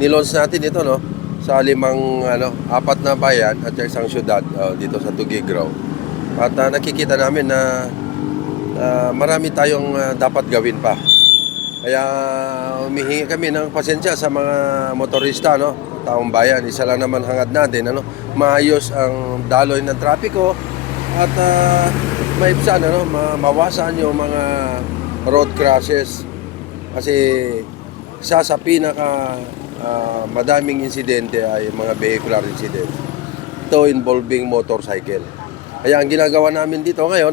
nilons natin ito, no, sa apat na bayan at isang syudad dito sa Tuguegarao. At nakikita namin na marami tayong dapat gawin pa. Kaya humihingi kami ng pasensya sa mga motorista, no, taong bayan. Isa lang naman hangad natin, maayos ang daloy ng trapiko at maibsan, mawasan yung mga road crashes. Kasi isa sa pinaka madaming insidente ay mga vehicular incident. Ito involving motorcycle. Kaya ang ginagawa namin dito ngayon,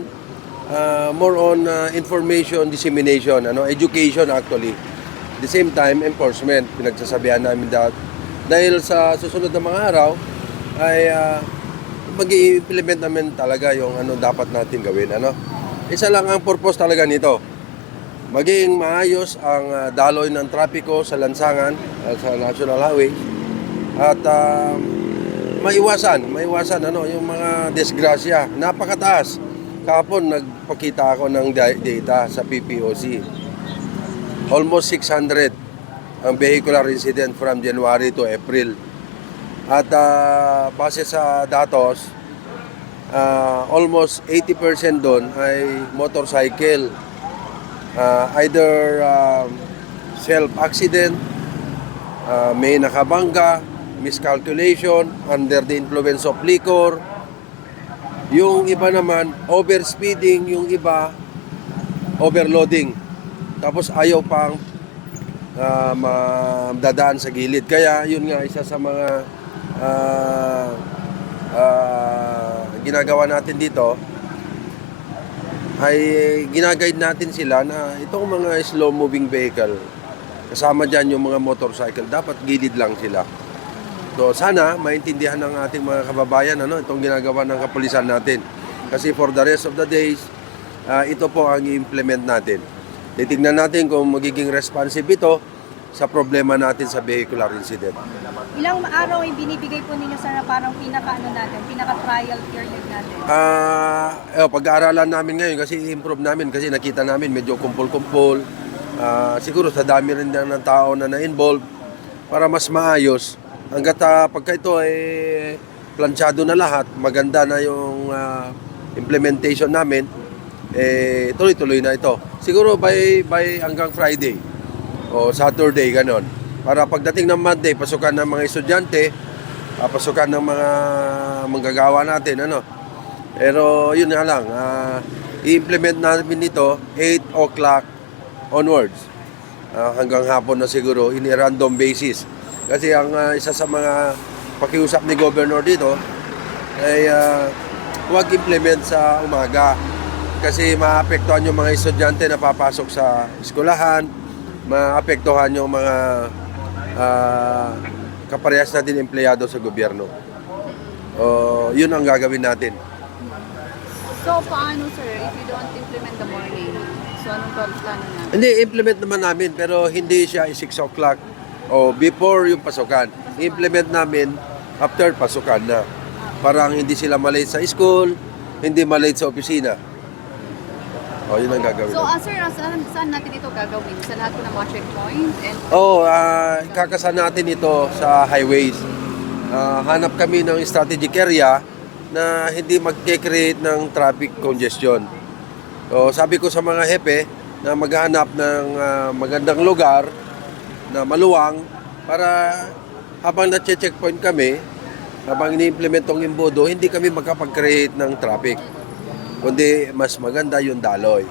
more on information dissemination, education actually. At the same time, enforcement. Pinagsasabihan namin dahil sa susunod na mga araw ay mag-i-implement namin talaga yung dapat natin gawin. Isa lang ang purpose talaga nito. Maging maayos ang daloy ng trapiko sa lansangan, sa National Highway, at maiwasan yung mga disgrasya. Napakataas. Kahapon nagpakita ako ng data sa PPOC. Almost 600 ang vehicular incident from January to April. At base sa datos, almost 80% doon ay motorcycle. Either self-accident, may nakabangga, miscalculation, under the influence of liquor. Yung iba naman, overspeeding, yung iba, overloading. Tapos ayaw pang dadaan sa gilid. Kaya yun nga, isa sa mga ginagawa natin dito, ay ginaguide natin sila na itong mga slow-moving vehicle, kasama dyan yung mga motorcycle, dapat gilid lang sila. So sana maintindihan ng ating mga kababayan itong ginagawa ng kapulisan natin. Kasi for the rest of the days, ito po ang i-implement natin. Titignan natin kung magiging responsive ito sa problema natin sa vehicular incident. Ilang araw ay binibigay po ninyo sa parang pinaka-trial period natin? Pag-aaralan namin ngayon kasi i-improve namin kasi nakita namin medyo kumpul-kumpul. Siguro sa dami rin ng tao na na-involve para mas maayos. Hanggat pagka ito planchado na lahat, maganda na yung implementation namin, tuloy-tuloy na ito. Siguro by hanggang Friday o Saturday, ganon. Para pagdating ng Monday, pasukan ng mga estudyante, pasukan ng mga manggagawa natin, Pero yun nga lang, i-implement namin ito 8 o'clock onwards. Hanggang hapon na siguro, in a random basis. Kasi ang isa sa mga pakiusap ni Governor dito ay huwag implement sa umaga. Kasi maapektuhan yung mga estudyante na papasok sa eskwelahan, maapektuhan yung mga kaparehas natin empleyado sa gobyerno. Yun ang gagawin natin. So, paano sir, if you don't implement the morning? So, anong plano na? Hindi, implement naman namin pero hindi siya 6 o'clock o before yung pasukan. Implement namin after pasukan na. Parang hindi sila malate sa school, hindi malate sa opisina. Yun ang gagawin. So, sir, saan natin ito gagawin? Sa lahat po ng mga checkpoint? Kakasan natin ito sa highways. Hanap kami ng strategic area na hindi mag-create ng traffic congestion. So, sabi ko sa mga hepe na maghanap ng magandang lugar na maluwang para habang na-checkpoint kami, habang ini-implement tong imbodo, hindi kami makapag-create ng traffic. Kundi mas maganda yung daloy.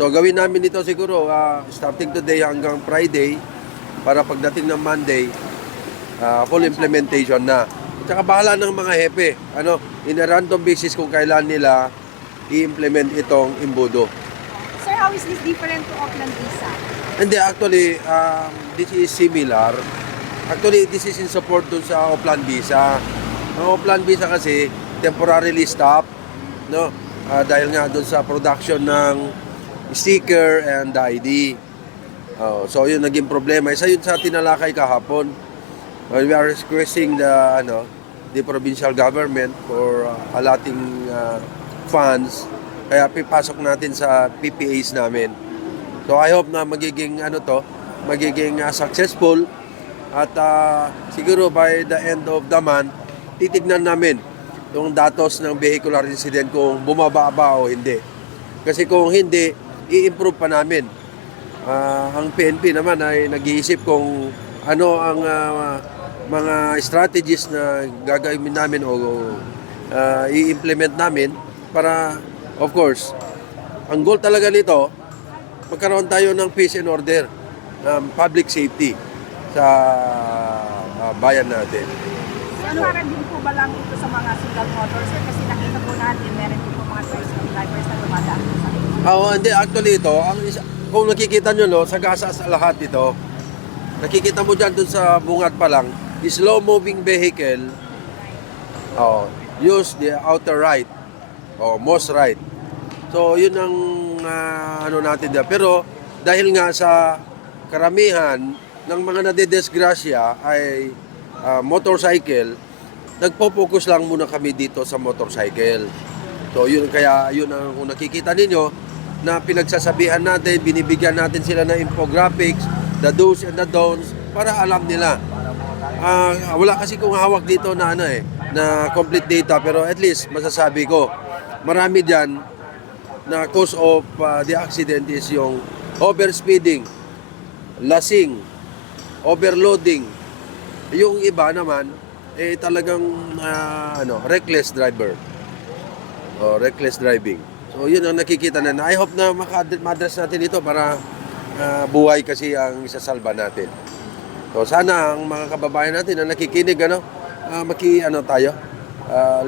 So gawin namin ito siguro starting today hanggang Friday para pagdating ng Monday, full implementation na. Tsaka bahala ng mga hepe, in a random basis kung kailan nila i-implement itong imbodo. Sir, how is this different to Auckland Visa? Hindi, actually, this is similar. Actually, this is in support dun sa Oplan Visa. Ang Oplan Visa kasi, temporarily stop, dahil nga dun sa production ng sticker and ID. So, yun naging problema. Isa yun sa tinalakay kahapon. We are requesting the provincial government for allotting funds. Kaya pipasok natin sa PPAs namin. So I hope na magiging successful At siguro by the end of the month, titignan namin yung datos ng vehicular incident kung bumaba ba o hindi. Kasi kung hindi, i-improve pa namin. Ang PNP naman ay nag-iisip kung ano ang mga strategies na gagawin namin o i-implement namin para, of course, ang goal talaga nito, magkaroon tayo ng peace and order, public safety sa bayan natin. Sir, para din po ba lang ito sa mga single motor, sir? Kasi nakita po natin, meron din po mga tricycle drivers na dumadaan po sa inyo. Hindi, actually ito, kung nakikita nyo, no, sagasa sa lahat ito, nakikita mo dyan dun sa bungat pa lang, slow-moving vehicle, use the outer right, most right. So, yun ang ano natin dyan. Pero, dahil nga sa karamihan ng mga nadedesgrasya ay motorcycle, nagpo-focus lang muna kami dito sa motorcycle. So yun, kaya yun ang kung nakikita ninyo na pinagsasabihan natin, binibigyan natin sila ng infographics, the do's and the don'ts para alam nila. Wala kasi kung hawak dito na na complete data, pero at least masasabi ko marami diyan na cause of the accident is yung overspeeding, lasing, overloading. Yung iba naman talagang reckless driver o reckless driving. So yun ang nakikita na. I hope na ma-address natin ito para buhay kasi ang isasalba natin. So sana ang mga kababayan natin na nakikinig tayo.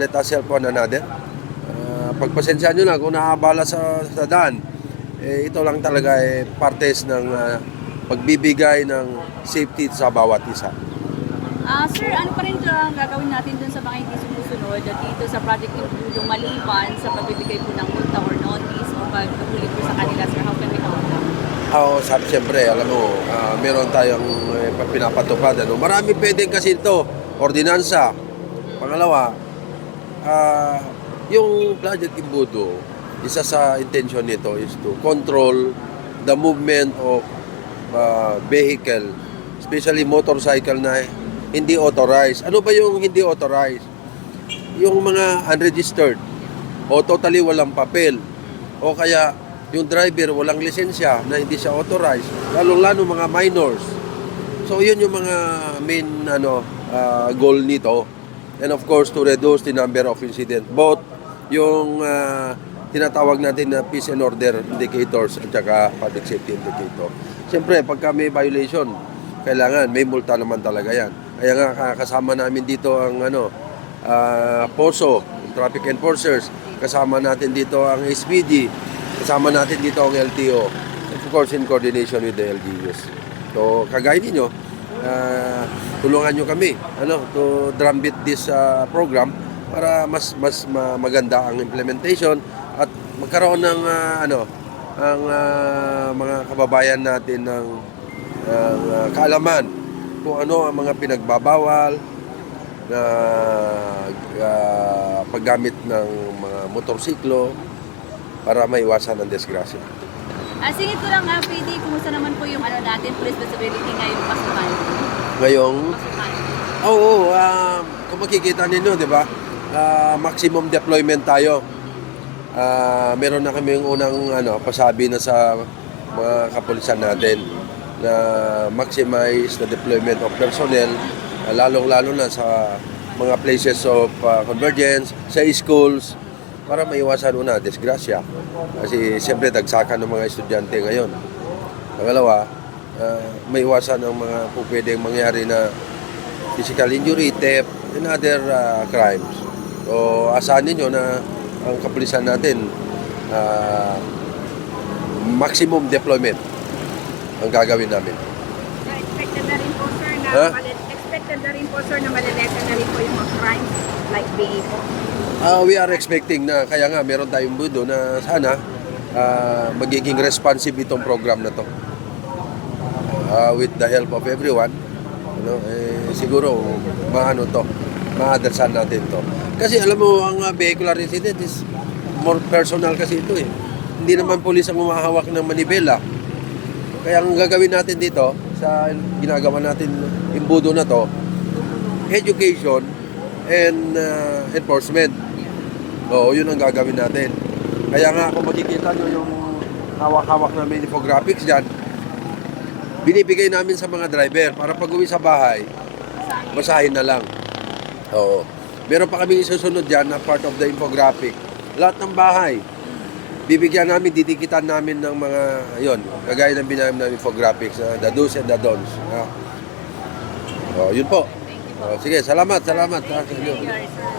Let us help one another. Pagpasensya nyo na kung naabala sa daan. Ito lang talaga partes ng pagbibigay ng safety sa bawat isa. Sir, ano pa rin ang gagawin natin dun sa mga hindi sumusunod dito sa Project Include maliban sa pagbibigay po ng multa or notice o pagpapuli po sa kanila, sir? How can we help them? Siyempre, alam mo, meron tayong pinapatupad. Marami pwedeng kasi ito, ordinansa. Pangalawa, yung Project Imbudo, isa sa intention nito is to control the movement of vehicle, especially motorcycle na hindi authorized. Ano ba yung hindi authorized? Yung mga unregistered o totally walang papel o kaya yung driver walang lisensya na hindi siya authorized, lalong-lalo mga minors. So yun yung mga main goal nito. And of course to reduce the number of incidents, both yung tinatawag natin na peace and order indicators at saka public safety indicator. Siyempre pagka may violation, kailangan may multa naman talaga yan. Kaya nga kasama namin dito ang POSO, traffic enforcers, kasama natin dito ang SPD, kasama natin dito ang LTO, of course in coordination with the LGUs. So kagaya ninyo, tulungan nyo kami to drumbeat this program para mas maganda ang implementation at magkaroon ng ang mga kababayan natin ng kaalaman kung ano ang mga pinagbabawal na paggamit ng mga motorsiklo para maiwasan ang disgrasya. Singit ko lang, PD, kumusta naman po yung natin, police visibility ngayong pasukan? Ngayong Pasukan. kung makikita ninyo, di ba? Maximum deployment tayo. Meron na kami yung unang pasabi na sa mga kapulisan natin na maximize the deployment of personnel, lalong-lalo na sa mga places of convergence, sa schools, para maiwasan disgrasya. Kasi siyempre dagsakan ng mga estudyante ngayon. Pangalawa, maiwasan ang mga pwedeng mangyari na physical injury, theft, and other crimes. So asahan ninyo na ang kapulisan natin maximum deployment ang gagawin namin. Expected na rin po, sir, na malilesa na rin po yung mga crimes like BA po. We are expecting na, kaya nga meron tayong budo na sana magiging responsive itong program na to. With the help of everyone, siguro ma-addressan natin to. Kasi alam mo, ang vehicular incident is more personal kasi ito . Hindi naman pulis ang umahawak ng manibela. Kaya ang gagawin natin dito sa ginagawa natin imbudo na to, education and enforcement. Oo, yun ang gagawin natin. Kaya nga kung makikita nyo yung hawak-hawak namin infographics dyan, binibigay namin sa mga driver para pag uwi sa bahay, basahin na lang. Oo. Meron pa kami isusunod dyan na part of the infographic. Lahat ng bahay, bibigyan namin, didikitan namin ng mga, ayun, kagaya ng binayam ng infographics, the do's and the don'ts. Yun po. Sige, salamat. Thank you, Mayor, sir.